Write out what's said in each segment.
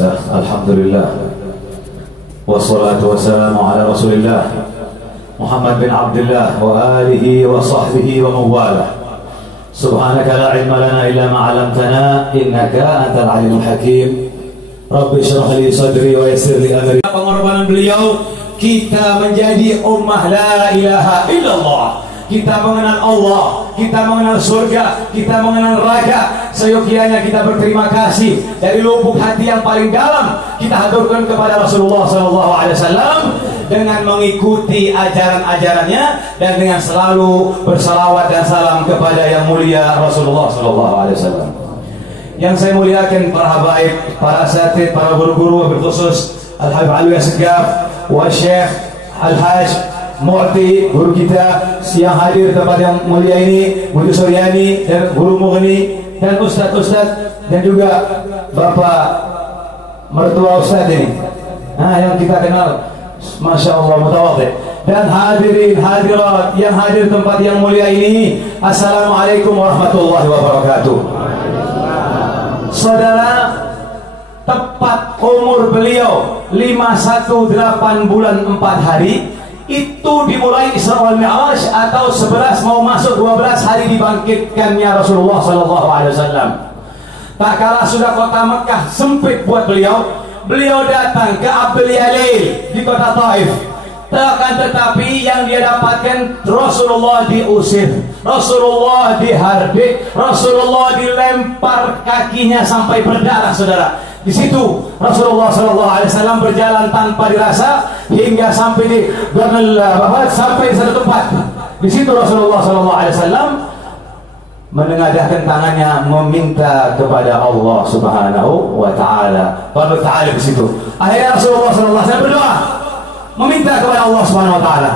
Bismillah, Alhamdulillah, wassalatu wassalamu ala Rasulillah Muhammad bin Abdullah wa alihi wa sahbihi wa mawalah. Subhanaka la ilma lana illa ma 'allamtana innaka antal alimul hakim. Rabbi shrah li sadri wa yassir li amri. Pengorbanan beliau kita menjadi ummah la ilaha illallah. Kita mengenal Allah, kita mengenal surga, kita mengenal neraka. Seyogianya kita berterima kasih dari lubuk hati yang paling dalam. Kita haturkan kepada Rasulullah SAW dengan mengikuti ajaran-ajarannya dan dengan selalu bersalawat dan salam kepada yang mulia Rasulullah SAW. Yang saya muliakan para habaib, para asatid, para guru-guru, berkhusus Al-Habib Alwi Asgaf wa Syekh Al-Hajj Mu'ti, guru kita yang hadir tempat yang mulia ini, Guru Suryani dan Guru Mughni dan Ustadz-Ustadz dan juga Bapak mertua Ustadz ini, yang kita kenal, Masya Allah, mutawadhi. Dan hadirin hadirat yang hadir tempat yang mulia ini, Assalamualaikum warahmatullahi wabarakatuh. Saudara, tepat umur beliau 51 bulan 4 hari. Itu dimulai Isra wal Mi'raj atau 11 mau masuk 12 hari dibangkitkannya Rasulullah SAW. Tak kalah sudah kota Mekah sempit buat beliau, beliau datang ke Abdul Yalil di kota Taif. Akan tetapi yang dia dapatkan, Rasulullah diusir, Rasulullah dihardik, Rasulullah dilempar kakinya sampai berdarah, saudara. Di situ Rasulullah SAW berjalan tanpa dirasa hingga sampai di sampai satu tempat. Di situ Rasulullah SAW menengadahkan tangannya meminta kepada Allah Subhanahu wa Ta'ala. Allah Ta'ala di situ. Akhirnya Rasulullah SAW berdoa meminta kepada Allah Subhanahu wa Ta'ala.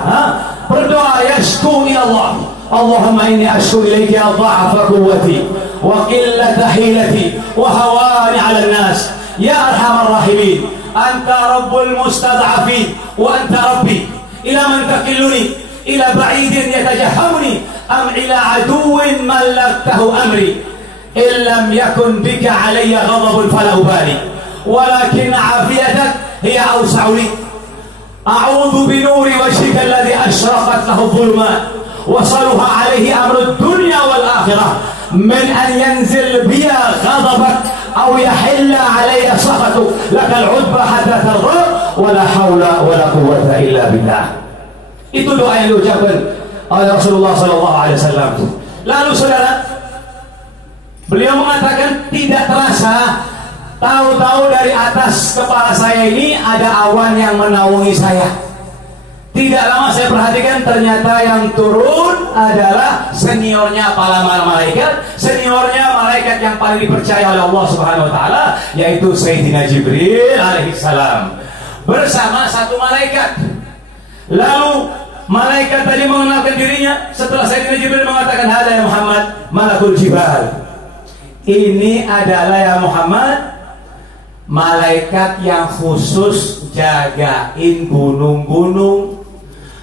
Berdoa yashku ila Allah. Allahumma inni ashku ilaika dha'fa quwwati wa qillata hilati wa hawani 'ala an-nas ya arhamar rahimin anta rabbul mustad'afin wa anta rabbi ila man takilluni ila ba'idin yatajahhamuni am ila aduwwin mallaktahu amri in lam yakun bika 'alayya ghadabun fala ubali walakin 'afiyatak hiya awsa'u li a'udzu bi nuri wajhika alladhi ashraqat lahu dhulumat وصلها عليه أمر الدنيا والآخرة من أن ينزل بها غضبك أو يحل علي سخطك لك العتبى حتى ترضى ولا حول ولا قوة إلا بالله. Itu doa yang diucapkan oleh Rasulullah SAW. Lalu saudara, beliau mengatakan tidak terasa, tahu-tahu dari atas kepala saya ini ada awan yang menaungi saya. Tidak lama saya perhatikan, ternyata yang turun adalah seniornya para malaikat, seniornya malaikat yang paling dipercaya oleh Allah Subhanahu wa Ta'ala, yaitu Sayyidina Jibril alaihissalam bersama satu malaikat. Lalu malaikat tadi mengenalkan dirinya setelah Sayyidina Jibril mengatakan, "Hada ya Muhammad, malakul jibal." Ini adalah ya Muhammad, malaikat yang khusus jagain gunung-gunung.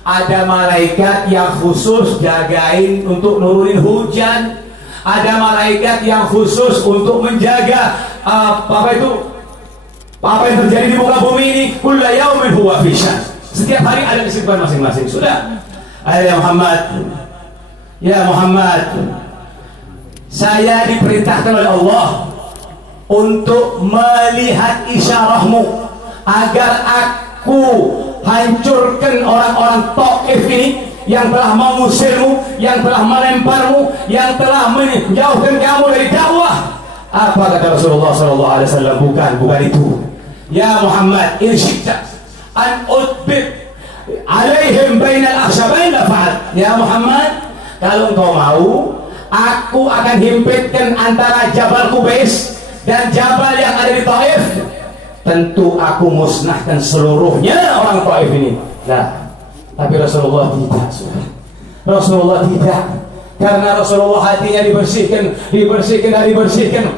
Ada malaikat yang khusus jagain untuk nurunin hujan. Ada malaikat yang khusus untuk menjaga apa yang terjadi di muka bumi ini. Kulla yaumin huwa fi sya'n. Setiap hari ada kesibukan masing-masing. Sudah. Ya Muhammad, saya diperintahkan oleh Allah untuk melihat isyarahmu agar aku hancurkan orang-orang Taif ini yang telah mengusirmu, yang telah melemparmu, yang telah menjauhkan kamu dari dakwah. Apa kata Rasulullah SAW? Bukan itu. Ya Muhammad, in syi'ta an utbib alaihim bainal akhshabain la fa'al. Ya Muhammad, kalau engkau mau, aku akan himpitkan antara Jabal Qubais dan Jabal yang ada di Taif. Tentu aku musnahkan seluruhnya orang Taif ini. Nah, tapi Rasulullah tidak. Rasulullah tidak. Karena Rasulullah hatinya dibersihkan.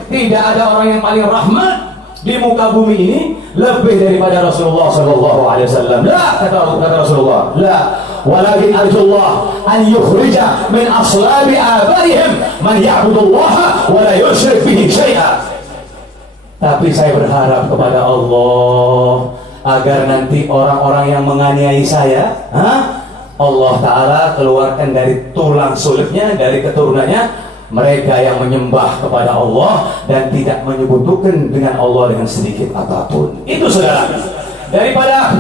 Tidak ada orang yang paling rahmat di muka bumi ini lebih daripada Rasulullah SAW. La, kata Rasulullah. La, walakin arjullah an yukhrija min aslabi abaihim man ya'budullaha wa la yushrik bihi syai'a. Tapi saya berharap kepada Allah agar nanti orang-orang yang menganiaya saya, Allah Ta'ala keluarkan dari tulang sulitnya, dari keturunannya, mereka yang menyembah kepada Allah dan tidak menyebutkan dengan Allah dengan sedikit apapun. Itu saudara, daripada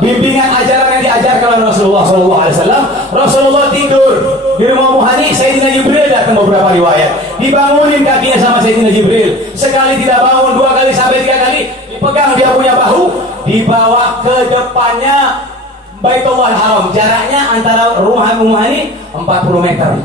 bimbingan ajaran yang diajarkan oleh Rasulullah SAW. Rasulullah tidur di rumah Ummu Hani, Sayyidina Jibril datang, beberapa riwayat dibangunin kakinya sama Sayyidina Jibril. Sekali tidak bangun, 2 kali sampai 3 kali dipegang dia punya bahu, dibawa ke depannya Baitullah Haram. Jaraknya antara rumah Ummu Hani 40 meter.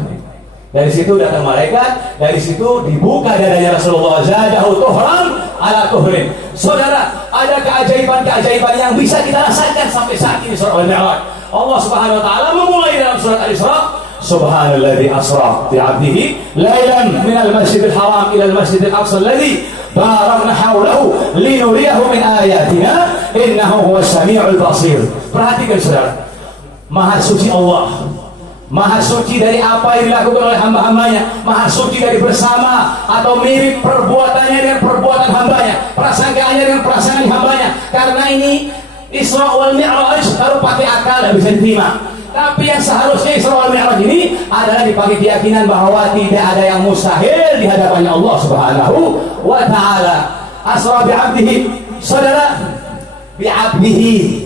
Dari situ datang malaikat, dari situ dibuka dadanya Rasulullah, zadahu tuhran ala tuhrin. Saudara, ada keajaiban-keajaiban yang bisa kita rasakan sampai saat ini surah Al-Mi'raj. Allah Subhanahu wa taala memulai dalam surat Al-Isra, subhanalladzi asra bi 'abdihi lailan minal masjidil haram ila al-masjidil aqsa alladzi barakna hawlahu linuriyahu min ayatina innahu huwas samiul basir. Perhatikan saudara, Maha suci Allah, Maha suci dari apa yang dilakukan oleh hamba-hambanya, Maha suci dari bersama atau mirip perbuatannya dengan perbuatan hambanya, prasangkaannya dengan prasangkaan hambanya. Karena ini Isra wal Mi'raj, kalau pakai akal tidak bisa diterima. Tapi yang seharusnya Isra wal Mi'raj ini adalah dipakai keyakinan bahwa tidak ada yang mustahil di hadapannya Allah Subhanahu wa ta'ala. Asra bi'abdihi, saudara, bi'abdihi.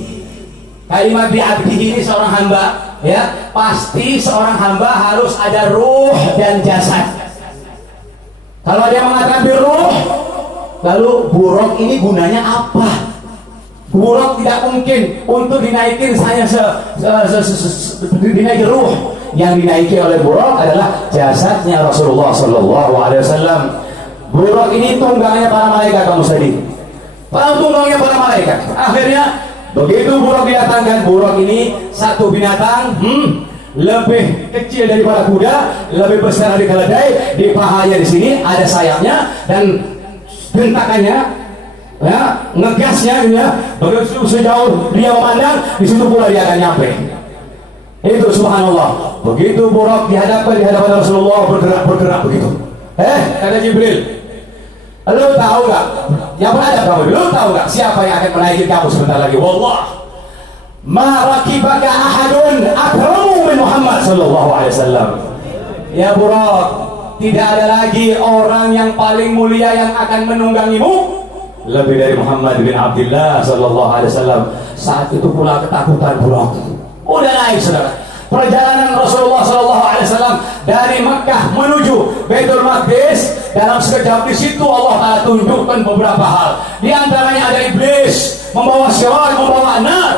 Kalimat bi'abdihi ini seorang hamba, ya, pasti seorang hamba harus ada ruh dan jasad. Kalau dia mengatakan biruh, lalu buruk ini gunanya apa? Buruk tidak mungkin untuk dinaikin hanya dinaiki ruh. Yang dinaiki oleh buruk adalah jasadnya Rasulullah Sallallahu Alaihi Wasallam. Buruk ini tunggangnya para malaikat, kamu sedih. Tunggangnya para malaikat. Akhirnya begitu buruk didatangkan, buruk ini satu binatang lebih kecil daripada kuda, lebih besar dari keledai, di pahanya di sini ada sayapnya dan gentakannya, ya, ngegasnya, ya, begitu sejauh dia memandang, di situ pula dia akan nyampe. Itu subhanallah. Begitu buruk di hadapan Rasulullah, bergerak begitu. Kata Jibril, lu tahu gak? Yang beradab kamu, lu tahu gak siapa yang akan menaiki kamu sebentar lagi? Wallah, ma rakibaka ahadun akramu min Muhammad sallallahu alaihi wasallam. Ya buruk, tidak ada lagi orang yang paling mulia yang akan menunggangimu lebih dari Muhammad bin Abdullah sallallahu alaihi wasallam. Saat itu pula ketakutan buruk udah naik, saudara. Perjalanan Rasulullah sallallahu alaihi wasallam dari Mekah menuju Baitul Maqdis, dalam sekejap di situ Allah Ta'ala tunjukkan beberapa hal. Di antaranya ada iblis membawa sirat, membawa nar,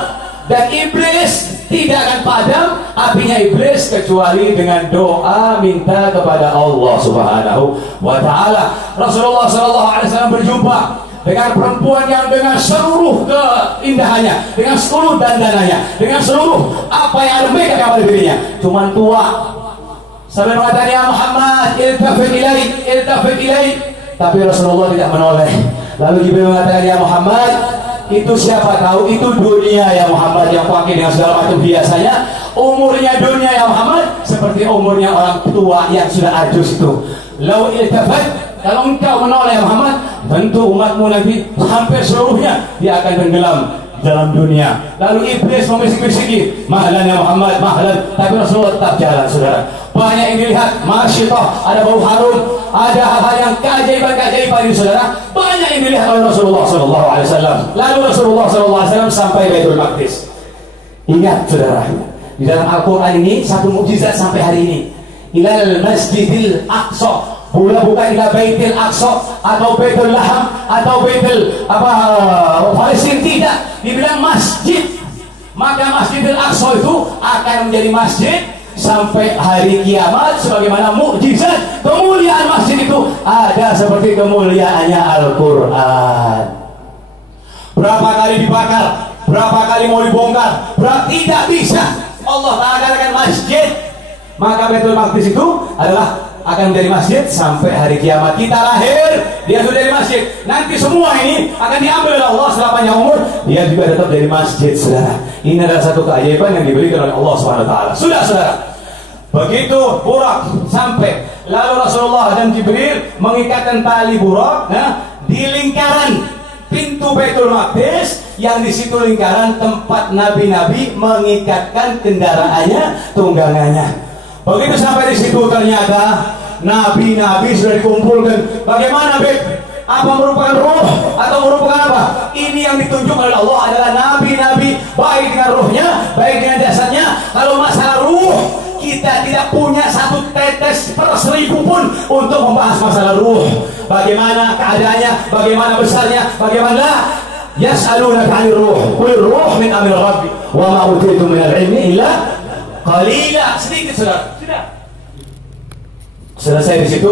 dan iblis tidak akan padam apinya iblis kecuali dengan doa minta kepada Allah Subhanahu wa ta'ala. Rasulullah sallallahu alaihi wasallam berjumpa dengan perempuan yang dengan seluruh keindahannya, dengan seluruh dandanannya, dengan seluruh apa yang ada mereka pada dirinya, cuman tua. Sampai mengatakan, ya Muhammad, iltafit ilaik. Tapi Rasulullah tidak menoleh. Lalu Jibril mengatakan, ya Muhammad, itu siapa tahu itu dunia ya Muhammad, yang pakai dengan segala macam hiasannya. Umurnya dunia ya Muhammad seperti umurnya orang tua yang sudah ajus itu. Lau iltafat, kalau engkau menoleh Muhammad, tentu umatmu nanti hampir seluruhnya dia akan tenggelam dalam dunia. Lalu iblis membisik-bisiki, mahlan ya Muhammad, mahlan. Tapi Rasulullah tetap jalan, saudara. Banyak yang dilihat, masyitah, ada bau harum, ada hal-hal yang keajaiban-keajaiban ini, saudara. Banyak yang dilihat oleh Rasulullah SAW. Lalu Rasulullah SAW sampai Baitul Maqdis. Ingat, saudara, di dalam Al-Quran ini satu mukjizat sampai hari ini. Ilal Masjidil Aqsa, bukan ila Baitul Aqsa atau Baitul Laham atau Baitul Palestina, tidak, dibilang masjid. Maka Masjidil Aqsa itu akan menjadi masjid sampai hari kiamat, sebagaimana mukjizat kemuliaan masjid itu ada seperti kemuliaannya Al-Quran. Berapa kali dibakar, berapa kali mau dibongkar, tidak bisa Allah Ta'ala katakan masjid. Maka Baitul Maqdis itu adalah akan menjadi masjid sampai hari kiamat. Kita lahir, dia sudah jadi masjid. Nanti semua ini akan diambil oleh Allah setelah panjang umur, dia juga tetap jadi masjid, saudara. Ini adalah satu keajaiban yang diberikan oleh Allah Subhanahu wa ta'ala. Sudah, saudara. Begitu Burak sampai, lalu Rasulullah dan Jibril mengikatkan tali Burak, di lingkaran pintu Baitul Maqdis, yang di situ lingkaran tempat nabi-nabi mengikatkan kendaraannya, tunggangannya. Begitu sampai di situ ternyata nabi-nabi sudah dikumpulkan. Bagaimana, Beb? Apa merupakan ruh atau merupakan apa? Ini yang ditunjuk oleh Allah adalah nabi-nabi, baik dengan ruhnya, baik dengan jasadnya. Kalau masalah ruh, kita tidak punya satu tetes per 1000 pun untuk membahas masalah ruh. Bagaimana keadaannya, bagaimana besarnya, bagaimana. Yas'alunaka 'anil ruh, qul ruh min amri rabbi wa ma utitu minal ilmi illa qalila. Sedikit sudah. Selesai di situ.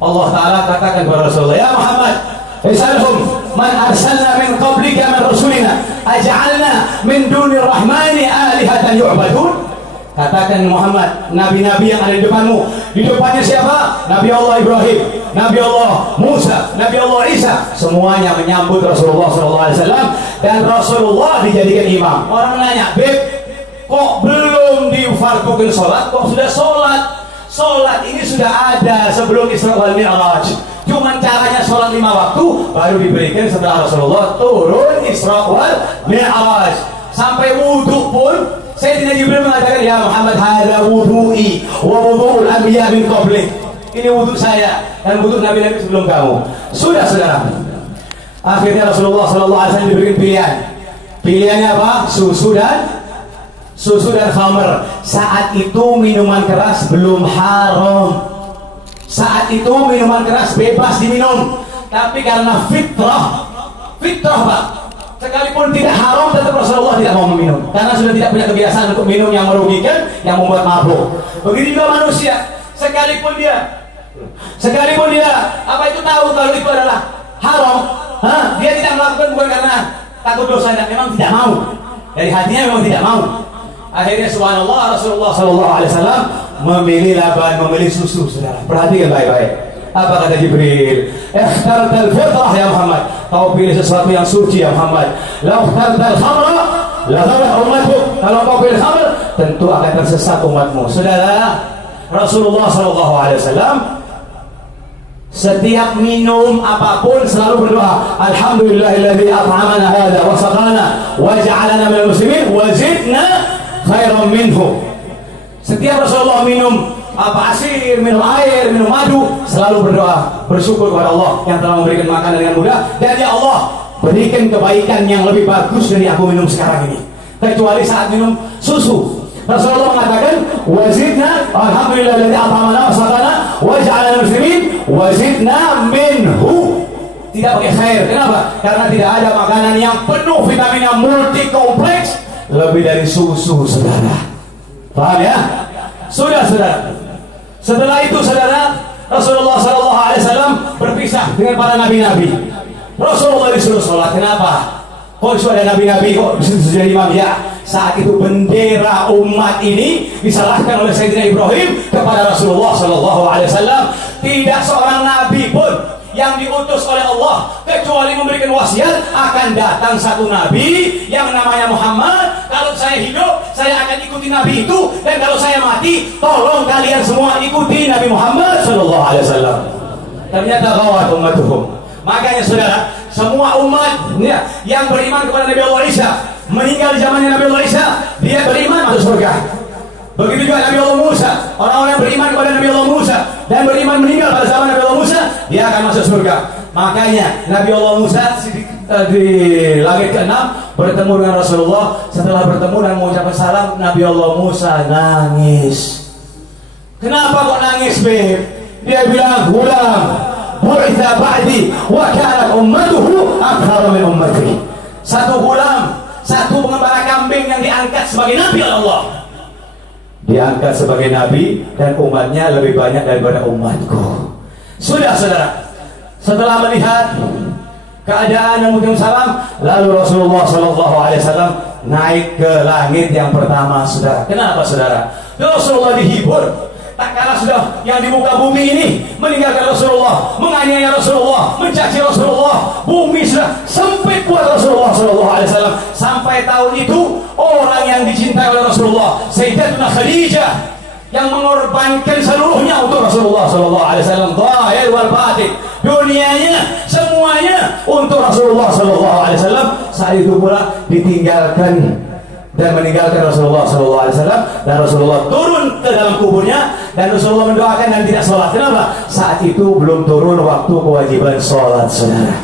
Allah Ta'ala katakan kepada Rasulullah, ya Muhammad, is'alhum man arsalna min qablika min rasulina aj'alna min dunir rahmani alihatan yu'badun. Katakan Muhammad, nabi-nabi yang ada di depanmu, di depannya siapa? Nabi Allah Ibrahim, Nabi Allah Musa, Nabi Allah Isa, semuanya menyambut Rasulullah SAW, dan Rasulullah dijadikan imam. Orang nanya, Beb, kok belum difardukan sholat, kok sudah sholat? Sholat ini sudah ada sebelum Isra wal Mi'raj. Cuman caranya sholat 5 waktu baru diberikan setelah Rasulullah turun Isra wal Mi'raj. Sampai wudhu pun Sayyidina Jibril mengatakan, ya Muhammad, hadza wudhu'i wa wudhu'ul anbiya min qablik. Ini wudhu saya dan wudhu nabi-nabi sebelum kamu. Sudah, saudara. Akhirnya Rasulullah SAW diberikan pilihan. Pilihannya apa? Susu dan khamr. Saat itu minuman keras belum haram. Saat itu minuman keras bebas diminum. Tapi karena fitrah Pak, sekalipun tidak haram tetap Rasulullah tidak mau meminum, karena sudah tidak punya kebiasaan untuk minum yang merugikan, yang membuat mabuk. Begitu juga manusia, sekalipun dia apa itu tahu kalau itu adalah haram, dia tidak melakukan bukan karena takut dosa, memang tidak mau, dari hatinya memang tidak mau. Akhirnya subhanallah, Rasulullah SAW memilih laban, memilih susu. Saudara, perhatikan baik-baik. Apa kata Jibril? Ikhtartal fitrah ya Muhammad. Kau pilih sesuatu yang suci ya Muhammad. La ikhtartal khamra la dhallah ummatuk. Kalau kau pilih khamr, tentu akan tersesat umatmu. Saudara, Rasulullah SAW setiap minum apapun selalu berdoa, alhamdulillahilladzi at'amana hadza wa saqana wa ja'alana minal muslimin wa zidna khairan minhu. Setiap Rasulullah minum asir, minum air, minum madu, selalu berdoa, bersyukur kepada Allah yang telah memberikan makanan dengan mudah, dan ya Allah, berikan kebaikan yang lebih bagus dari aku minum sekarang ini, kecuali saat minum susu. Rasulullah mengatakan, wazidna alhamdulillahilladzi at'amana wa saqana wa ja'alana muslimin wa zidna minhu. Tidak pakai khair. Kenapa? Karena tidak ada makanan yang penuh vitamin yang multi kompleks lebih dari susu, saudara. Paham ya? Sudah, saudara. Setelah itu, saudara, Rasulullah SAW berpisah dengan para nabi-nabi. Rasulullah disuruh sholat. Kenapa? Kok ada nabi-nabi kok bisa jadi imam? Ya, saat itu bendera umat ini diserahkan oleh Sayyidina Ibrahim kepada Rasulullah SAW. Tidak seorang nabi pun yang diutus oleh Allah kecuali memberikan wasiat, akan datang satu nabi yang namanya Muhammad. Kalau saya hidup, saya akan ikuti nabi itu, dan kalau saya mati, tolong kalian semua ikuti Nabi Muhammad SAW. Ternyata ghawat ummatuhum. Makanya saudara, semua umat ya, yang beriman kepada Nabi Allah Isa, meninggal di zamannya Nabi Allah Isa, dia beriman masuk surga. Begitu juga Nabi Allah Musa, orang-orang yang beriman kepada Nabi Allah Musa dan beriman meninggal pada zaman Nabi Allah Musa, dia akan masuk surga. Makanya Nabi Allah Musa di langit ke-6 bertemu dengan Rasulullah. Setelah bertemu dan mengucapkan salam, Nabi Allah Musa nangis. Kenapa kok nangis, Beb? Dia bilang, "Gulam, bu'itha ba'di wa kanat ummatuhu akthara min ummati." Satu gulam, satu pengembala kambing yang diangkat sebagai nabi oleh Allah, diangkat sebagai nabi, dan umatnya lebih banyak daripada umatku. Sudah, saudara. Setelah melihat keadaan dan mengucapkan salam, lalu Rasulullah SAW naik ke langit yang pertama, saudara. Kenapa, saudara? Rasulullah dihibur. Tak kalah sudah yang di muka bumi ini meninggalkan Rasulullah, menganiaya Rasulullah, mencaci Rasulullah. Bumi sudah sempit buat Rasulullah SAW. Sampai tahun itu orang yang dicintai oleh Rasulullah, Sayyidatuna Khadijah, yang mengorbankan seluruhnya untuk Rasulullah SAW, zahir wal batin, dunianya semuanya untuk Rasulullah SAW. Saat itu pula ditinggalkan dan meninggalkan Rasulullah SAW, dan Rasulullah turun ke dalam kuburnya dan Rasulullah mendoakan dan tidak sholat. Kenapa? Saat itu belum turun waktu kewajiban sholat, saudara.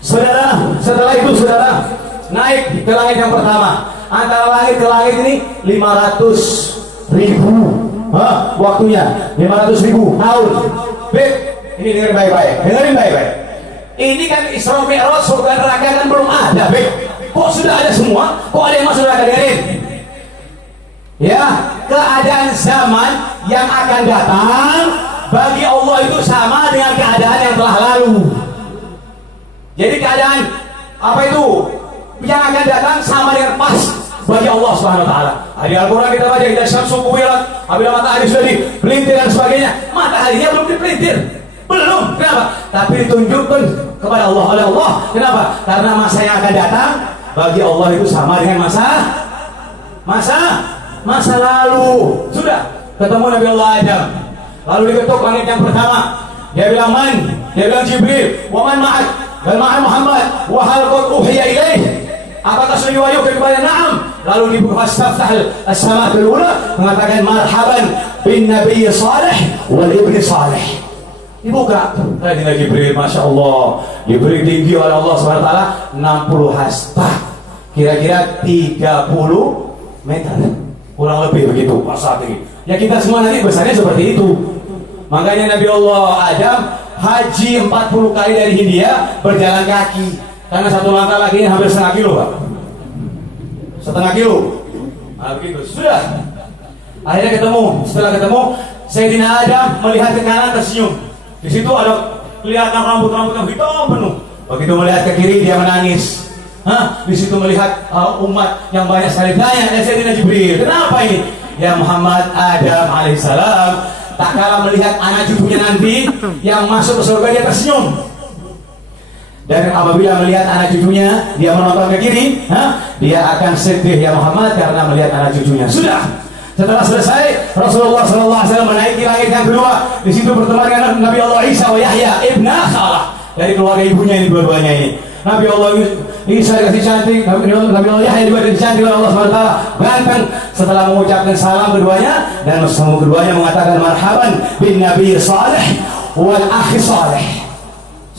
Saudara, setelah itu saudara naik ke langit yang pertama. Antara langit ke langit ini 500.000 waktunya, 500.000 tahun. Beb, ini dengerin baik-baik, dengerin baik-baik. Ini kan Isra Mi'raj, surga neraka kan belum ada, Beb. Kok sudah ada semua? Kok ada yang masuk neraka? Dengerin. Ya, keadaan zaman yang akan datang bagi Allah itu sama dengan keadaan yang telah lalu. Jadi keadaan apa itu yang akan datang sama dengan pas bagi Allah Subhanahu wa taala. Di Al-Qur'an kita baca, idza syamsu kuwirat, apabila matahari sudah dipelintir dan sebagainya. Mataharinya belum dipelintir. Belum. Kenapa? Tapi ditunjukkan kepada Allah oleh Allah. Kenapa? Karena masa yang akan datang bagi Allah itu sama dengan masa lalu. Sudah ketemu Nabi Allah Adam, lalu diketuk langit yang pertama. Dia bilang man? Dia bilang Jibril. Wa man ma'ak? Dan ma'an Muhammad. Wa hal qad uhiya ilaih? Apakah sudah diwahyukan kepada? Na'am. Lalu dibuka as-saftah as-sama' al-ula, mengatakan marhaban bin nabiy salih wal ibni salih. Dibuka dengan Jibril, Masya Allah. Jibril tinggi oleh Allah SWT 60 hasta, kira-kira 30 meter, kurang lebih begitu masa tinggi. Ya kita semua nanti besarnya seperti itu. Makanya Nabi Allah Adam haji 40 kali dari Hindia berjalan kaki, karena satu langkah lagi hampir setengah kilo, Pak. Setengah kilo. Nah begitu. Sudah. Akhirnya ketemu. Setelah ketemu, Sayyidina Adam melihat ke kanan, tersenyum. Di situ ada kelihatan rambut-rambut yang hitam penuh. Begitu melihat ke kiri, dia menangis. Di situ melihat umat yang banyak sekali. Tanya dan Sayyidina Jibril, kenapa ini? Ya Muhammad, Adam alaihissalam tak kalah melihat anak cucunya nanti yang masuk ke surga, dia tersenyum. Dan apabila melihat anak cucunya, dia menonton ke kiri, dia akan sedih ya Muhammad karena melihat anak cucunya. Sudah. Setelah selesai, Rasulullah SAW menaiki langit yang kedua. Di situ bertemu dengan Nabi Allah Isa wa Yahya ibn Khalah, dari keluarga ibunya ini, dua-duanya ini. Nabi Allah Isa dikasih cantik, Nabi Allah Yahya juga dikasih cantik oleh Allah SWT, ganteng. Setelah mengucapkan salam keduanya, dan semua keduanya mengatakan marhaban bin Nabi Salih wal akhi Salih.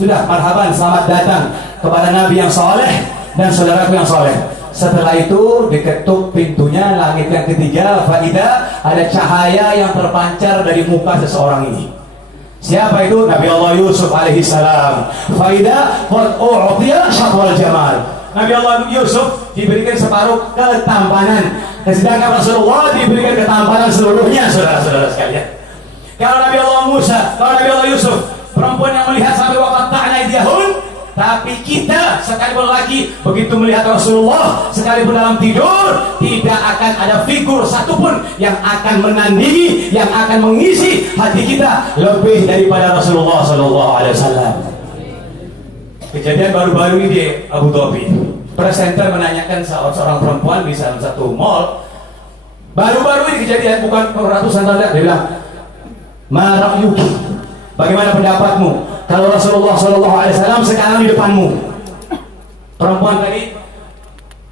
Sudah, marhaban, selamat datang kepada Nabi yang saleh dan saudaraku yang saleh. Setelah itu diketuk pintunya langit yang ketiga. Faidah, ada cahaya yang terpancar dari muka seseorang ini. Siapa itu? Nabi Allah Yusuf alaihissalam. Faidah qad u'tiya syatwal jamal. Nabi Allah Yusuf diberikan separuh ketampanan, sedangkan Rasulullah diberikan ketampanan seluruhnya, saudara-saudara sekalian. Kalau Nabi Allah Musa, kalau Nabi Allah Yusuf, perempuan yang melihat sampai waqat ta'na idiyahun. Tapi kita sekalipun lagi begitu melihat Rasulullah, sekalipun dalam tidur, tidak akan ada figur satupun yang akan menandingi, yang akan mengisi hati kita lebih daripada Rasulullah SAW. Kejadian baru-baru ini di Abu Dhabi. Presenter menanyakan seorang perempuan di salah satu mall. Baru-baru ini kejadian, bukan ratusan tahun. Dia bilang, "Ma ra'yuki? Bagaimana pendapatmu kalau Rasulullah SAW sekarang di depanmu?" Perempuan tadi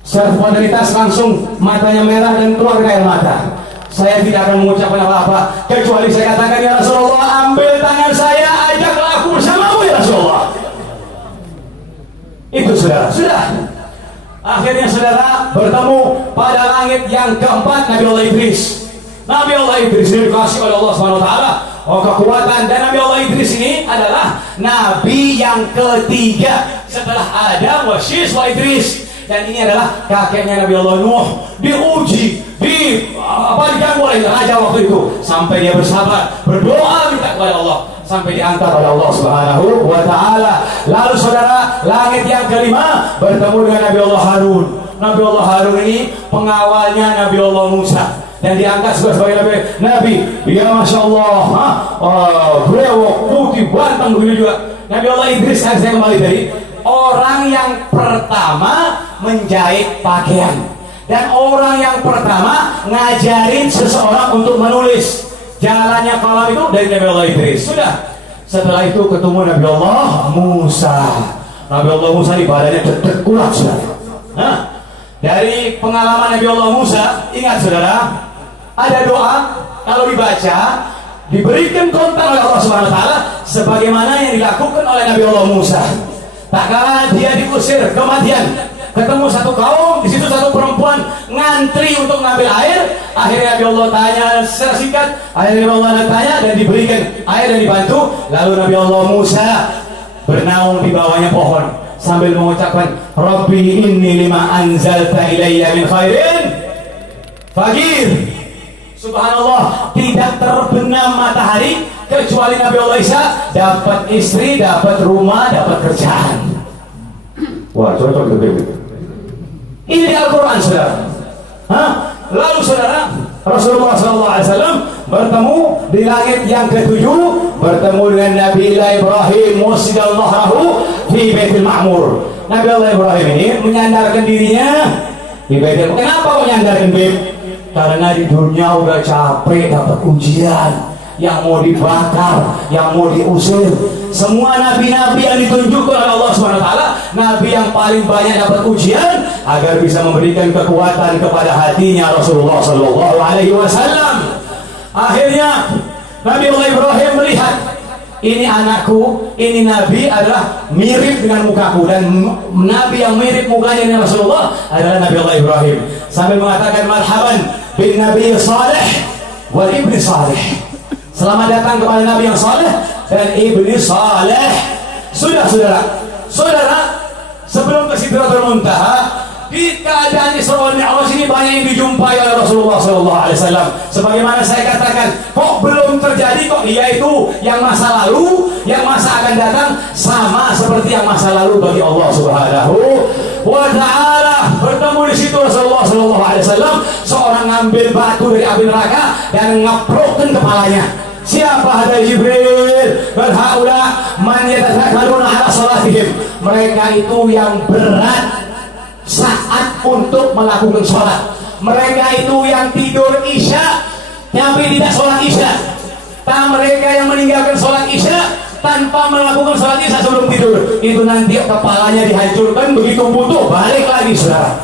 spontanitas langsung matanya merah dan keluar air mata. Saya tidak akan mengucapkan apa-apa kecuali saya katakan, ya Rasulullah, ambil tangan saya, ajaklah aku bersamamu ya Rasulullah. Itu saudara. Sudah. Akhirnya saudara bertemu pada langit yang keempat Nabi Allah Idris. Nabi Allah Idris ini dikasih oleh Allah SWT kekuatan, dan Nabi Allah Idris ini adalah Nabi yang ketiga setelah Adam, Wasis, wa Idris. Dan ini adalah kakeknya Nabi Allah Nuh. Diuji, diganggu oleh raja waktu itu, sampai dia bersabar, berdoa minta kepada Allah, sampai diangkat oleh Allah Subhanahu wa Ta'ala. Lalu saudara, langit yang kelima bertemu dengan Nabi Allah Harun. Nabi Allah Harun ini pengawalnya Nabi Allah Musa, dan diangkat sebagai Nabi. Ya Masya Allah, brewok, putih, banteng begitu juga. Nabi Allah Idris, saya kembali dari orang yang pertama menjahit pakaian, dan orang yang pertama ngajarin seseorang untuk menulis. Jalannya kolam itu dari Nabi Allah Idris. Sudah. Setelah itu ketemu Nabi Allah Musa. Nabi Allah Musa di badannya terkuat, saudara. Nah, dari pengalaman Nabi Allah Musa, ingat saudara, ada doa kalau dibaca diberikan kontak oleh Allah Subhanahu Wa Taala, sebagaimana yang dilakukan oleh Nabi Allah Musa. Tak kalah dia diusir ke Madian, ketemu satu kaum, di situ satu perempuan ngantri untuk ngambil air. Akhirnya Nabi Allah tanya secara singkat, akhirnya Nabi Allah tanya dan diberikan air dan dibantu. Lalu Nabi Allah Musa bernaung di bawahnya pohon sambil mengucapkan, Rabbi inni lima anzalta ilayya min khairin faqir. Subhanallah, tidak terbenam matahari kecuali Nabi Allah Isa dapat istri, dapat rumah, dapat kerjaan. Wah, cocok gitu. Ini Al-Quran, saudara. Lalu saudara, Rasulullah SAW bertemu di langit yang ketujuh, bertemu dengan Nabi Ibrahim musnidal dhahrahu fi Baitul Ma'mur. Nabi Allah Ibrahim ini menyandarkan dirinya di Baitul. Kenapa menyandarkan Bib? Karena di dunia udah capek dapat ujian, yang mau dibakar, yang mau diusir. Semua nabi-nabi yang ditunjukkan oleh Allah SWT, nabi yang paling banyak dapat ujian agar bisa memberikan kekuatan kepada hatinya Rasulullah SAW. Akhirnya Nabi Allah Ibrahim melihat, ini anakku, ini nabi adalah mirip dengan mukaku, dan nabi yang mirip mukanya dengan Rasulullah adalah Nabi Allah Ibrahim. Sambil mengatakan, marhaban bin Nabi Saleh wal ibni Saleh. Selamat datang kepada Nabi yang saleh dan ibni saleh. Sudah saudara, sebelum ke Sidratul Muntaha, di keadaan Isra wal Mi'raj ini banyak yang dijumpai oleh Rasulullah SAW. Sebagaimana saya katakan, kok belum terjadi, kok yaitu yang masa lalu, yang masa akan datang sama seperti yang masa lalu bagi Allah Subhanahu wa Ta'ala. Bertemu di situ Rasulullah SAW, seorang ngambil batu dari api neraka dan ngeprokin kepalanya. Siapa ada Jibril? Berhaula man yatazakkaruna ala salatihim. Mereka itu yang berat saat untuk melakukan sholat. Mereka itu yang tidur isya tapi tidak sholat isya. Mereka yang meninggalkan sholat isya tanpa melakukan sholat isya sebelum tidur, itu nanti kepalanya dihancurkan, begitu butuh balik lagi, saudara.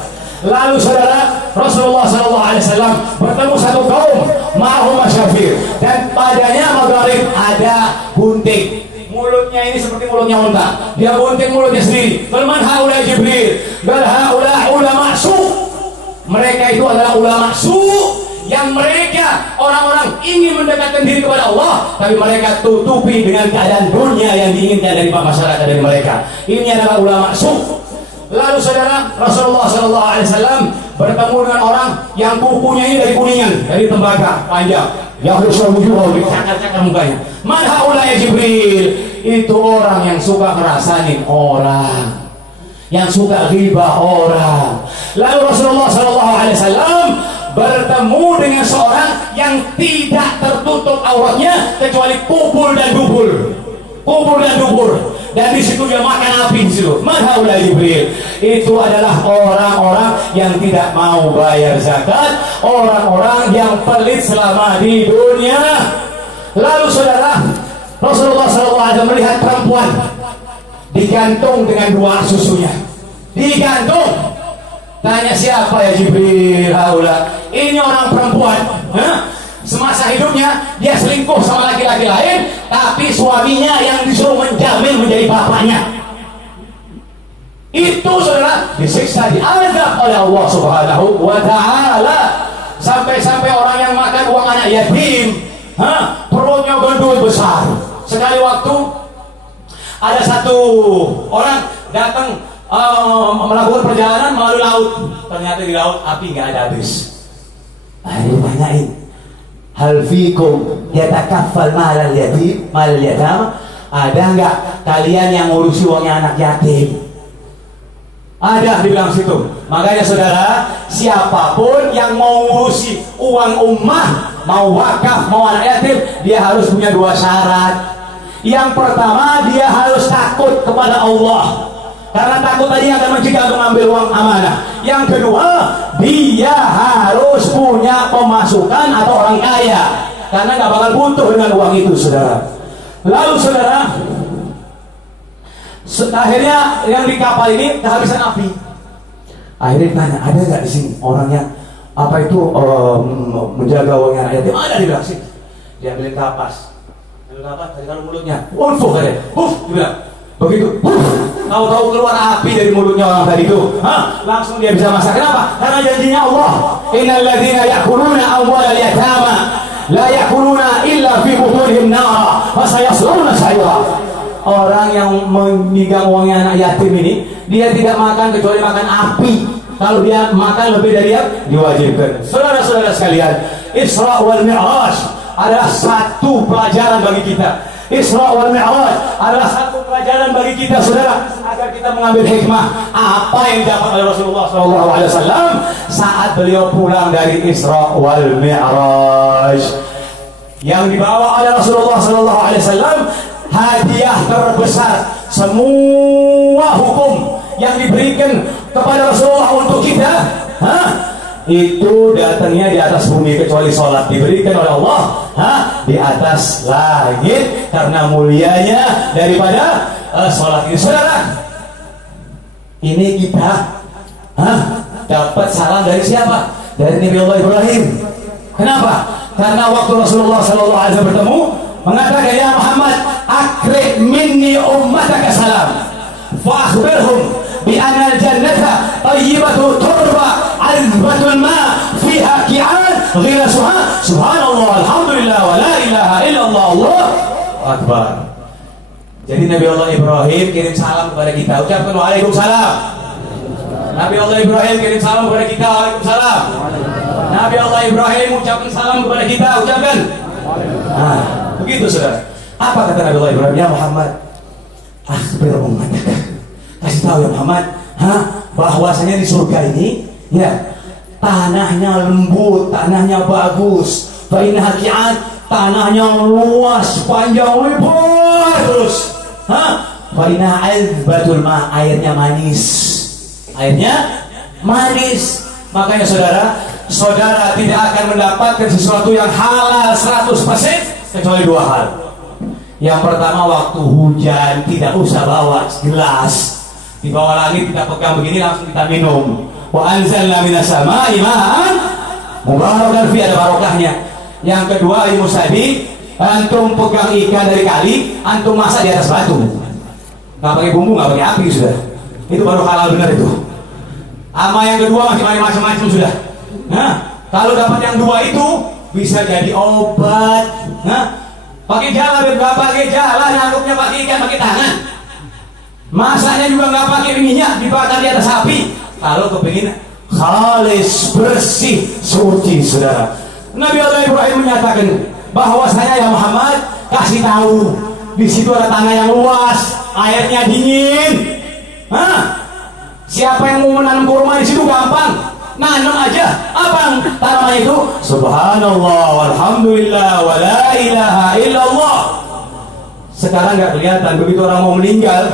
Lalu saudara, Rasulullah SAW bertemu satu kaum ma'hum masyafir, dan padanya magharib ada gunting. Mulutnya ini seperti mulutnya unta, dia gunting mulutnya sendiri. Firman haula Jibril, bal haula ulama su. Mereka itu adalah ulama su, yang mereka orang-orang ingin mendekatkan diri kepada Allah, tapi mereka tutupi dengan keadaan dunia yang diinginkan dari masyarakat dari mereka. Ini adalah ulama su. Lalu saudara, Rasulullah SAW bertemu dengan orang yang kukunya ini dari kuningan, dari tembaga panjang, yang khusus wujuh, dicakar-cakar mukanya. Man haula ya Jibril? Itu orang yang suka ngerasain orang, yang suka ghibah orang. Lalu Rasulullah SAW bertemu dengan seorang yang tidak tertutup auratnya kecuali kubur dan dubur. Kubur dan dubur, dan di situ dia makan api di situ. Man haula Jibril? Itu adalah orang-orang yang tidak mau bayar zakat, orang-orang yang pelit selama di dunia. Lalu saudara, Rasulullah SAW melihat perempuan digantung dengan dua susunya, digantung. Tanya, siapa ya Jibril? Haula. Ini orang perempuan, semasa hidupnya dia selingkuh sama laki-laki lain, tapi suaminya yang disuruh menjamin menjadi bapaknya. Itu saudara disiksa, diazab oleh Allah Subhanahu wa Ta'ala. Sampai-sampai orang yang makan uang anak yatim, perutnya gendut besar. Sekali waktu ada satu orang datang melakukan perjalanan melalui laut. Ternyata di laut api nggak ada habis. Ayo tanyain, hal fikum yatakaffal malal yatim, malal yatama? Ada nggak kalian yang ngurusi uangnya anak yatim? Ada, dibilang situ. Makanya saudara, siapapun yang mau ngurusi uang ummah, mau wakaf, mau anak yatim, dia harus punya dua syarat. Yang pertama, dia harus takut kepada Allah, karena takut tadi akan mencegah untuk mengambil uang amanah. Yang kedua, dia harus punya pemasukan atau orang kaya, karena nggak bakal butuh dengan uang itu, saudara. Lalu saudara, Akhirnya yang di kapal ini kehabisan api. Akhirnya tanya, ada nggak di sini orang yang apa itu menjaga uang anak yatim? Ada, dia bilang sih. Dia ambilin kapas, dari dalam mulutnya, unfuh katanya, dia bilang. Begitu, tahu-tahu keluar api dari mulutnya orang tadi itu, langsung dia bisa masak. Kenapa? Karena janjinya Allah, innal ladzina ya'kuluna amwalal yatama la ya'kuluna illa fi butunihim nara wa sayasluna sa'ira. Orang yang memegang uangnya anak yatim ini, dia tidak makan kecuali makan api. Kalau dia makan lebih dari yang diwajibkan. Saudara-saudara sekalian, Isra wal Mi'raj adalah satu pelajaran bagi kita. Isra wal Mi'raj adalah satu pelajaran bagi kita, saudara, agar kita mengambil hikmah apa yang dapat oleh Rasulullah SAW saat beliau pulang dari Isra wal Mi'raj. Yang dibawa oleh Rasulullah SAW hadiah terbesar. Semua hukum yang diberikan kepada Rasulullah untuk kita, itu datangnya di atas bumi, kecuali sholat diberikan oleh Allah di atas langit karena mulianya daripada sholat ini. Saudara, ini kita dapat salam dari siapa? Dari Nabi Allah Ibrahim. Kenapa? Karena waktu Rasulullah SAW bertemu, mengatakan, ya Muhammad, akrim minni ummataka salam fa akhbirhum bi anna al-jannata tayyibatu turba azbatul ma fiha ki'an ghirasuha subhanallah alhamdulillah wa la ilaha illallah Allah akbar. Jadi Nabi Allah Ibrahim kirim salam kepada kita, ucapkan waalaikumsalam. Nabi Allah Ibrahim kirim salam kepada kita, waalaikumsalam. Nabi Allah Ibrahim ucapkan salam kepada kita, ucapkan. Begitu saudara. Apa kata Nabi Allah Ibrahim? Ya Muhammad, akhbir ummataka, kasih tahu ya Muhammad, bahwasanya di surga ini, ya, tanahnya lembut, tanahnya bagus, bainah ki'at, tanahnya luas, panjang, lebar terus, bainah azbatul ma, airnya manis, airnya manis. Makanya saudara tidak akan mendapatkan sesuatu yang halal 100% kecuali dua hal. Yang pertama, waktu hujan tidak usah bawa gelas, di bawah langit kita pegang begini langsung kita minum. Wa anzalna minas sama'i ma'an mubarakan fi, ada barokahnya. Yang kedua, ilmu sabi, antum pegang ikan dari kali, antum masak di atas batu, nggak pakai bumbu, nggak pakai api, sudah itu baru halal benar itu. Ama yang kedua masih macam-macam sudah. Kalau dapat yang dua itu bisa jadi obat. Pakai jala, nggak pakai jala, nangkupnya pakai ikan, pakai tangan. Masaknya juga nggak pakai minyak, dibakar di atas api. Kalau kepingin khalis, bersih, suci, saudara. Nabi Allah Ibrahim menyatakan bahwasanya ya Muhammad, kasih tahu di situ ada tanah yang luas, airnya dingin. Siapa yang mau menanam kurma di situ gampang, nanam aja. Apa tanaman itu? Subhanallah, walhamdulillah, wa la ilaha illallah. Sekarang nggak kelihatan. Begitu orang mau meninggal,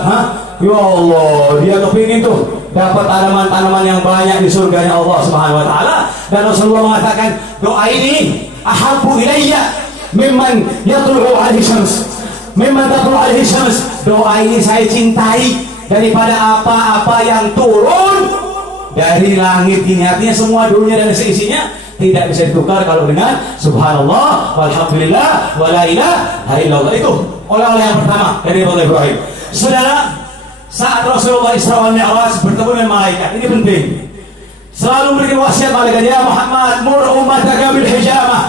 ya Allah, dia kepingin tuh dapat tanaman-tanaman yang banyak di surganya Allah Subhanahu Wa Taala. Dan Rasulullah mengatakan, doa ini ahabbu ilayya mimman yatlu'u alaihi syams, mimman tatlu'u alaihi syams. Doa ini saya cintai daripada apa-apa yang turun dari langit ini. Artinya semua dunia dan seisinya tidak bisa ditukar kalau dengan subhanallah, walhamdulillah, wa la ilaha illallah. Itu oleh-oleh yang pertama dari Nabi Ibrahim. Saudara, saat Rasulullah Isra wal Mi'raj bertemu dengan malaikat, ini penting. Selalu memberikan wasiat malaikat, ya Muhammad, mur ummataka bil hijamah.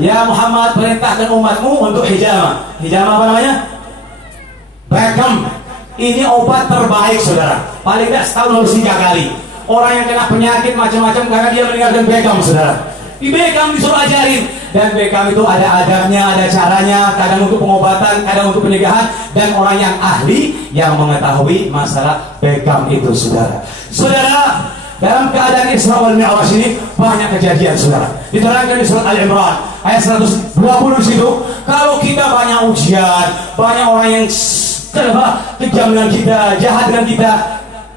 Ya Muhammad, perintahkan umatmu untuk hijamah. Hijamah apa namanya? Beckham. Ini obat terbaik, saudara. Paling tidak setahun harus 3 kali. Orang yang kena penyakit macam-macam karena dia meninggalkan Beckham, saudara. Di Beckham disuruh ajarin. Dan Beckham itu ada adabnya, ada caranya. Kadang untuk pengobatan, kadang untuk pencegahan. Dan orang yang ahli yang mengetahui masalah Beckham itu, saudara. Saudara, dalam keadaan Isra wal Mi'raj ini banyak kejadian, saudara. Diterangkan di surat Al-Imran ayat 120 di situ. Kalau kita banyak ujian, banyak orang yang kejam dengan kita, jahat dengan kita,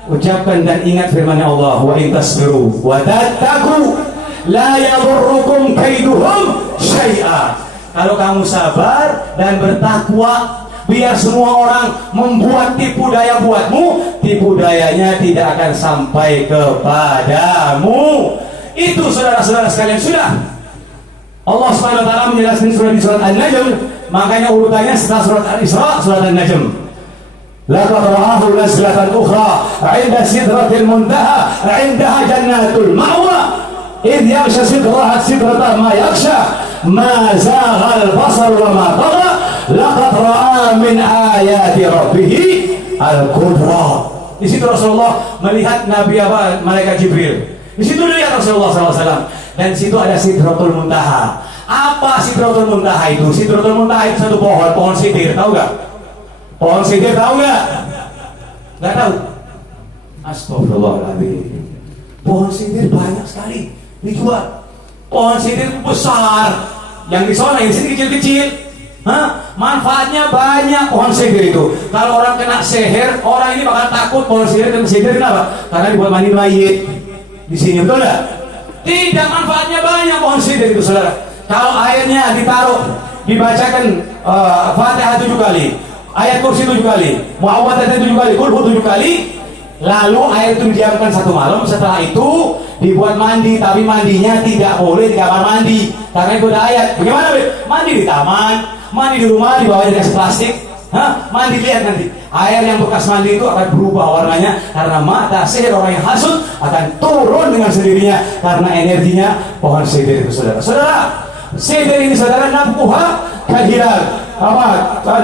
ucapkan dan ingat firman Allah, wa in tasbiru wa tattaqu la yadurrukum kaiduhum syai'a. Kalau kamu sabar dan bertakwa, biar semua orang membuat tipu daya buatmu, tipu dayanya tidak akan sampai kepadamu. Itu saudara-saudara sekalian sudah Allah Subhanahu wa taala menjelaskan di surat An-Najm, makanya urutannya setelah surat Al-Isra, surat An-Najm. Laqad ra'ahu nazlatan ukhra 'inda sidratil muntaha 'indaha jannatul ma'wa idh yaghsha sidrata ma yaghsha ma zagha al-basar wa ma tagha laqad ra'a min ayati rabbih al-kubra. Di situ Rasulullah melihat Nabi malaikat Jibril. Di situ dilihat Rasulullah SAW. Dan di situ ada Sidratul Muntaha. Apa Sidratul Muntaha itu? Sidratul Muntaha itu satu pohon sidir, tahu nggak? Pohon sidir tahu nggak? Nggak tahu. Astagfirullahaladzim. Pohon sidir banyak sekali dijual. Pohon sidir besar. Yang di sana, yang di sini kecil-kecil. Manfaatnya banyak pohon sidir itu. Kalau orang kena seher, orang ini bakal takut pohon sidir. Dan sidir kenapa? Karena dibuat mandi mayit. Di sini betul nggak? Tidak, manfaatnya banyak pohon sidir itu saudara. Kalau airnya ditaruh, dibacakan Fatihah 7 kali, ayat kursi 7 kali, Muawwadzatan 7 kali, Qul Hu 7 kali, lalu air itu didiamkan 1 malam. Setelah itu dibuat mandi, tapi mandinya tidak boleh di kamar mandi karena itu ada ayat. Bagaimana? Mandi di taman, mandi di rumah, di bawah dikasih plastik. Mandi, lihat nanti air yang bekas mandi itu akan berubah warnanya karena mata sihir orang yang hasud akan turun dengan sendirinya karena energinya pohon sidir itu saudara. Saudara, sidir ini saudara nafkuha kahilal.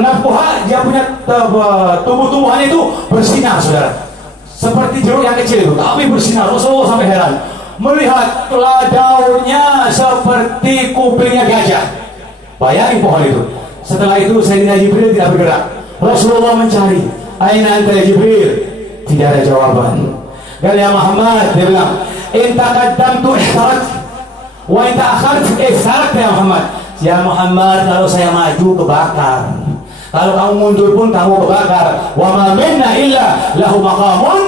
Nafkuha dia punya tumbuh-tumbuhan itu bersinar saudara. Seperti jeruk yang kecil itu, tapi bersinar. Rasulullah sampai heran melihat daunnya seperti kupingnya gajah. Bayangin pohon itu. Setelah itu Sayyidina Jibril tidak bergerak. Rasulullah mencari, aina anta ya Jibril? Tidak ada jawaban. Dan ya Muhammad, dia bilang, in taqaddamtu ihtarat wa in ta'akhartu ihtarat ya Muhammad. Ya Muhammad, kalau saya maju kebakar, kalau kamu mundur pun kamu kebakar. Wa ma minna illa lahu maqamun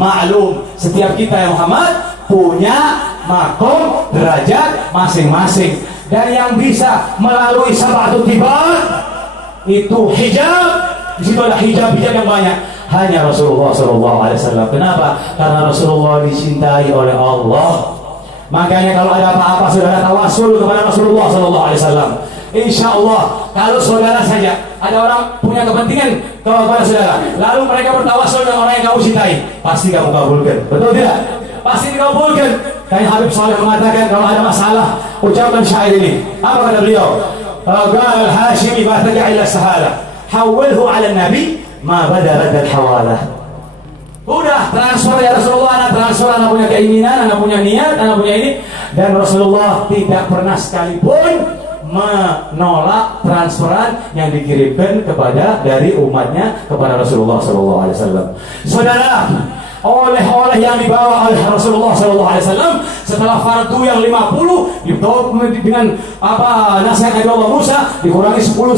ma'lum. Setiap kita ya Muhammad punya makom derajat masing-masing. Dan yang bisa melalui sab'atul tibar itu hijab. Di situ ada hijab yang banyak. Hanya Rasulullah SAW. Kenapa? Karena Rasulullah dicintai oleh Allah. Makanya kalau ada apa-apa saudara tawasul kepada Rasulullah SAW. Insya Allah kalau saudara saja ada orang punya kepentingan kepada saudara, lalu mereka bertawasul dengan orang yang kamu cintai, pasti kamu kabulkan. Betul tidak? Pasti dikabulkan. Kayak Habib Saleh mengatakan kalau ada masalah ucapkan syair ini. Apa kata beliau? Qala al-Hashimi ma taja ila sahala hawilhu ala nabi ma bada al-hawala. Udah transfer ya Rasulullah, anak transfer, anak punya keinginan, anak punya niat, anak punya ini. Dan Rasulullah tidak pernah sekalipun menolak transferan yang dikirimkan kepada dari umatnya kepada Rasulullah SAW. Saudara, oleh-oleh yang dibawa oleh Rasulullah SAW setelah fardu yang 50 ditolak dengan nasihat Nabi Allah Musa dikurangi 10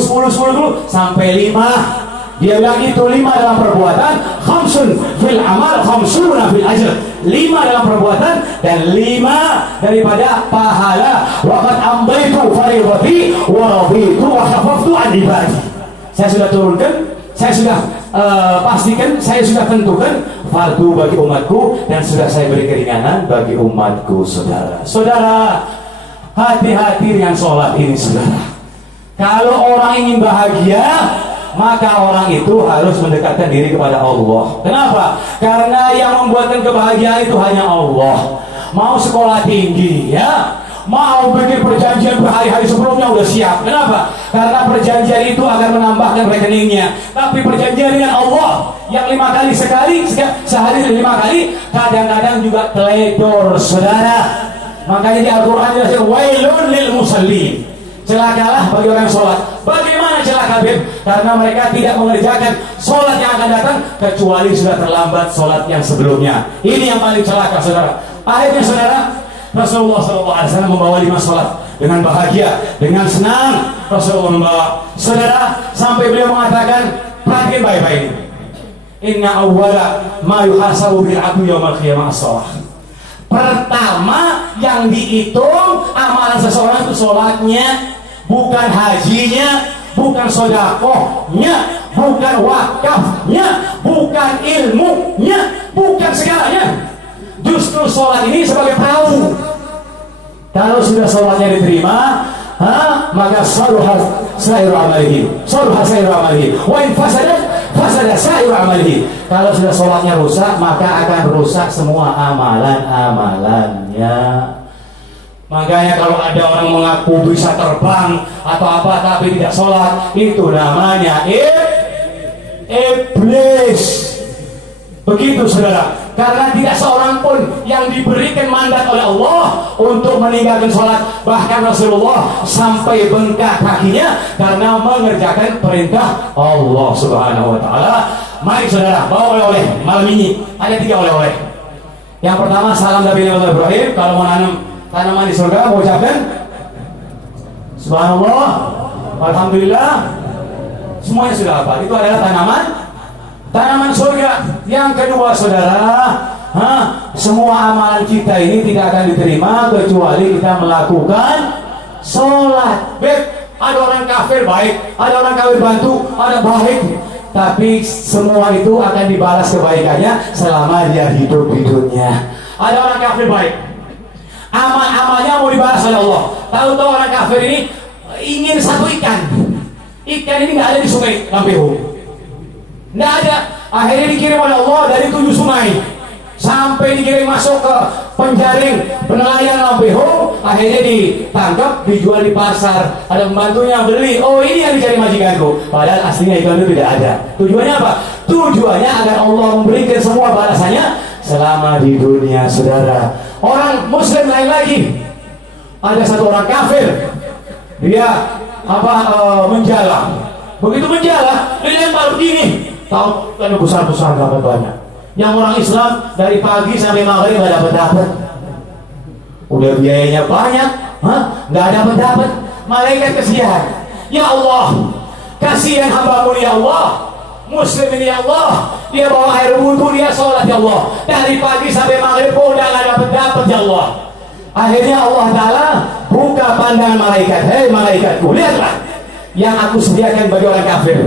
dulu sampai 5. Dia bilang itu 5 dalam perbuatan, khamsun fil amal, khamsuna fil ajr. 5 dalam perbuatan dan 5 daripada pahala. Waqad ambaitu fariidati wa raditu wa khafaftu an ibadi. Saya sudah turunkan, saya sudah pastikan, saya sudah tentukan fardu bagi umatku dan sudah saya beri keringanan bagi umatku. Saudara, hati-hati dengan sholat ini saudara. Kalau orang ingin bahagia, maka orang itu harus mendekatkan diri kepada Allah. Kenapa? Karena yang membuatkan kebahagiaan itu hanya Allah. Mau sekolah tinggi ya, mau bikin perjanjian berhari-hari sebelumnya udah siap. Kenapa? Karena perjanjian itu akan menambahkan rekeningnya. Tapi perjanjian dengan Allah yang 5 kali sehari 5 kali, kadang-kadang juga teledor saudara. Makanya di Al-Quran jelaskan wailun lil musallin. Celakalah bagi orang yang sholat. Bagaimana celaka Beb? Karena mereka tidak mengerjakan sholat yang akan datang kecuali sudah terlambat sholat yang sebelumnya. Ini yang paling celaka saudara. Akhirnya saudara, Rasulullah SAW membawa 5 sholat dengan bahagia, dengan senang. Rasulullah membawa saudara sampai beliau mengatakan, perhatikan baik-baik ini. Inna awwala ma yuhasabu bil 'abdi yaumil qiyamah as-shalah. Pertama yang dihitung amalan seseorang itu sholatnya, bukan hajinya, bukan sodakohnya, bukan wakafnya, bukan ilmunya, bukan segalanya. Justru sholat ini sebagai perahu. Kalau sudah sholatnya diterima, maka saluhat sairu amalihi, wa in fasada sairu amalihi. Kalau sudah sholatnya rusak, maka akan rusak semua amalan-amalannya. Makanya kalau ada orang mengaku bisa terbang atau apa tapi tidak sholat, itu namanya iblis. Begitu saudara. Karena tidak seorang pun yang diberikan mandat oleh Allah untuk meninggalkan sholat. Bahkan Rasulullah sampai bengkak kakinya karena mengerjakan perintah Allah Subhanahu wa ta'ala. Mari saudara, bawa oleh-oleh malam ini. Ada 3 oleh-oleh. Yang pertama, salam dari Nabi Ibrahim. Kalau mau nanam tanaman di surga, mau ucapkan Subhanallah, Alhamdulillah. Semuanya sudah apa? Itu adalah tanaman surga. Yang kedua saudara, semua amalan kita ini tidak akan diterima kecuali kita melakukan sholat. Ada orang kafir baik, ada orang kafir bantu, ada baik, tapi semua itu akan dibalas kebaikannya selama dia hidup di dunia. Ada orang kafir baik, amal-amalnya mau dibalas oleh Allah. Tahu-tahu orang kafir ini ingin satu ikan ini nggak ada di sungai Lampihu, nggak ada. Akhirnya dikirim oleh Allah dari 7 sungai sampai dikirim masuk ke penjaring penelayan Lampihu. Akhirnya ditangkap, dijual di pasar. Ada pembantunya beli. Oh, ini yang dicari majikanku. Padahal aslinya ikan itu tidak ada. Tujuannya apa? Tujuannya agar Allah memberikan semua balasannya selama di dunia, saudara. Orang muslim lain lagi. Ada satu orang kafir, dia menjala. Begitu menjala, dilempar begini. Tahu kan besar-besar dapat banyak. Yang orang Islam dari pagi sampai maghrib nggak dapat. Udah biayanya banyak, nggak dapat. Malaikat kesian. Ya Allah, kasihan hamba-Mu ya Allah. Muslim ini ya Allah, dia bawa air wudhu, dia sholat ya Allah. Dari pagi sampai maghrib udah nggak dapat ya Allah. Akhirnya Allah Ta'ala buka pandangan malaikat. Hei malaikatku, lihatlah yang aku sediakan bagi orang kafir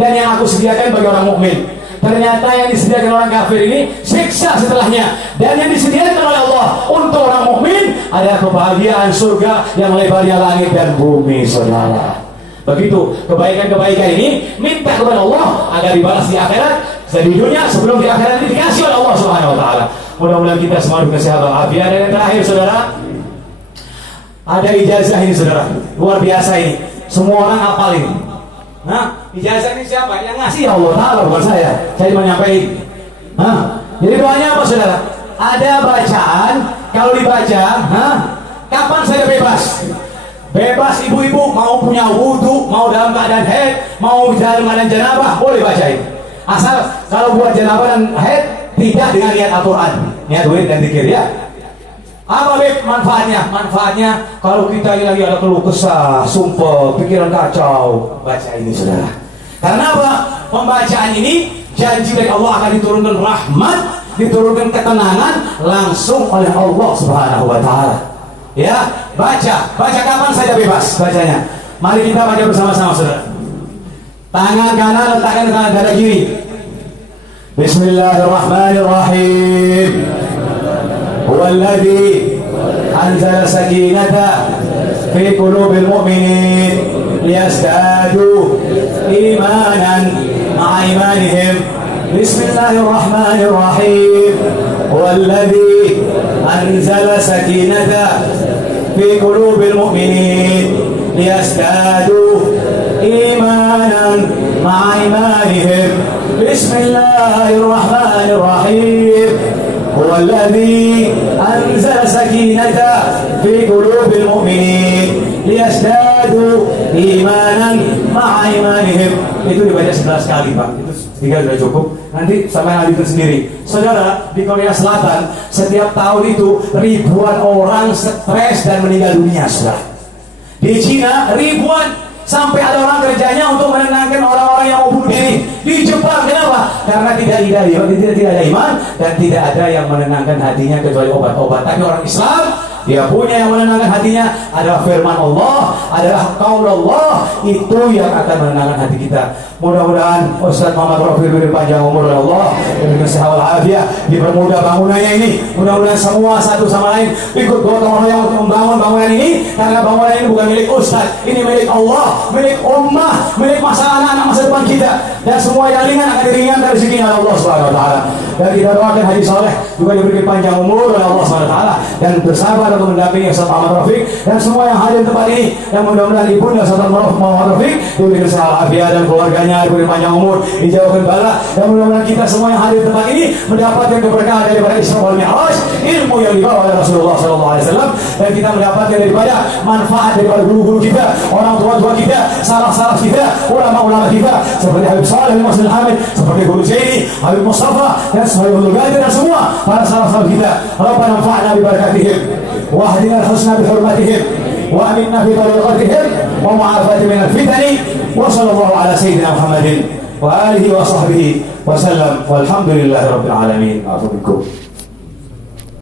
dan yang aku sediakan bagi orang mukmin. Ternyata yang disediakan orang kafir ini siksa setelahnya, dan yang disediakan oleh Allah untuk orang mukmin ada kebahagiaan surga yang lebarnya langit dan bumi, saudara. Begitu kebaikan-kebaikan ini minta kepada Allah agar dibalas di akhirat, di dunia sebelum di akhirat ini dikasih oleh Allah Subhanahu wa taala. Mudah-mudahan kita semua kesehatan afiat. Dan yang terakhir saudara, ada ijazah ini saudara, luar biasa ini. Semua orang hafal ini. Ijazah ini siapa? Yang ngasih ya Allah Ta'ala, bukan saya. Saya cuma nyampein. Jadi doanya apa saudara? Ada bacaan, kalau dibaca, kapan saya bebas? Bebas ibu-ibu, mau punya wudhu, mau dalam keadaan haid, mau dalam keadaan janabah, boleh bacain. Asal kalau buat janabah dan haid tidak dengan niat Al-Quran, niat duit dan zikir ya. Apa manfaatnya? Manfaatnya kalau kita ini lagi ada keluh kesah, sumpah, pikiran kacau, baca ini saudara. Karena apa? Pembacaan ini janji dari Allah akan diturunkan rahmat, diturunkan ketenangan langsung oleh Allah Subhanahu wa taala. Ya, baca kapan saja bebas bacanya. Mari kita baca bersama-sama saudara. Tangan kanan letakkan di tangan dada kiri. Bismillahirrahmanirrahim. Huwallazi anzala sakinata fi qulubil mu'minin liyazdadu imanan ma'a imanihim. Bismillahirrahmanirrahim. Huwallazi anzala sakinata fi qulubil mu'minin liyazdadu imanan ma'a imanihim. Bismillahirrahmanirrahim. هو الذي أنزل سكينة في قلوب المؤمنين ليزدادوا إيمانا مع إيمانهم. Itu dibaca 11 kali Pak. Itu 3 sudah cukup. Nanti sampai hari itu sendiri. Saudara, di Korea Selatan setiap tahun itu ribuan orang stres dan meninggal dunia saudara. Di Cina ribuan. Sampai ada orang kerjanya untuk menenangkan orang-orang yang mau bunuh diri. Di Jepang, kenapa? Karena tidak ada iman dan tidak ada yang menenangkan hatinya kecuali obat-obat. Tapi orang Islam Dia punya yang menenangkan hatinya adalah firman Allah, adalah qaul Allah. Itu yang akan menenangkan hati kita. Mudah-mudahan Ustaz Muhammad Rafi diberi panjang umur oleh Allah, diberi sehat walafiat, dipermudah bangunannya ini. Mudah-mudahan semua satu sama lain ikut gotong royong untuk membangun bangunan ini, karena bangunan ini bukan milik Ustaz, ini milik Allah, milik ummah, milik masa anak-anak masa depan kita. Dan semua yang ringan akan diringankan rezekinya oleh Allah Subhanahu wa taala. Dan kita doakan haji soleh juga diberi panjang umur oleh Allah Subhanahu wa taala dan bersabar untuk mendampingi Ustaz Muhammad Rafiq dan semua yang hadir di tempat ini. Dan mudah-mudahan ibunda Ustaz Muhammad Rafiq diberi kesehatan afiat dan keluarganya diberi panjang umur, dijauhkan bala, dan mudah-mudahan kita semua yang hadir di tempat ini mendapatkan keberkahan daripada Isra wal Mi'raj, ilmu yang dibawa oleh Rasulullah SAW, dan kita mendapatkan daripada manfaat daripada guru-guru kita, orang tua-tua kita, salaf-salaf kita, ulama-ulama kita, seperti Habib Saleh bin Mas'ud Hamid, seperti Guru Zaini, Habib Mustafa, dan seperti Guru Ghadir, dan semua para salaf-salaf kita. Rabbana anfa'na bi barakatihim wa ahdina al-husna bi hurmatihim wa aminna fi tariqatihim wa mu'afati min al-fitani wa sallallahu ala sayyidina Muhammadin wa alihi wa sahbihi wa sallam walhamdulillahi rabbil alamin. Afubikum.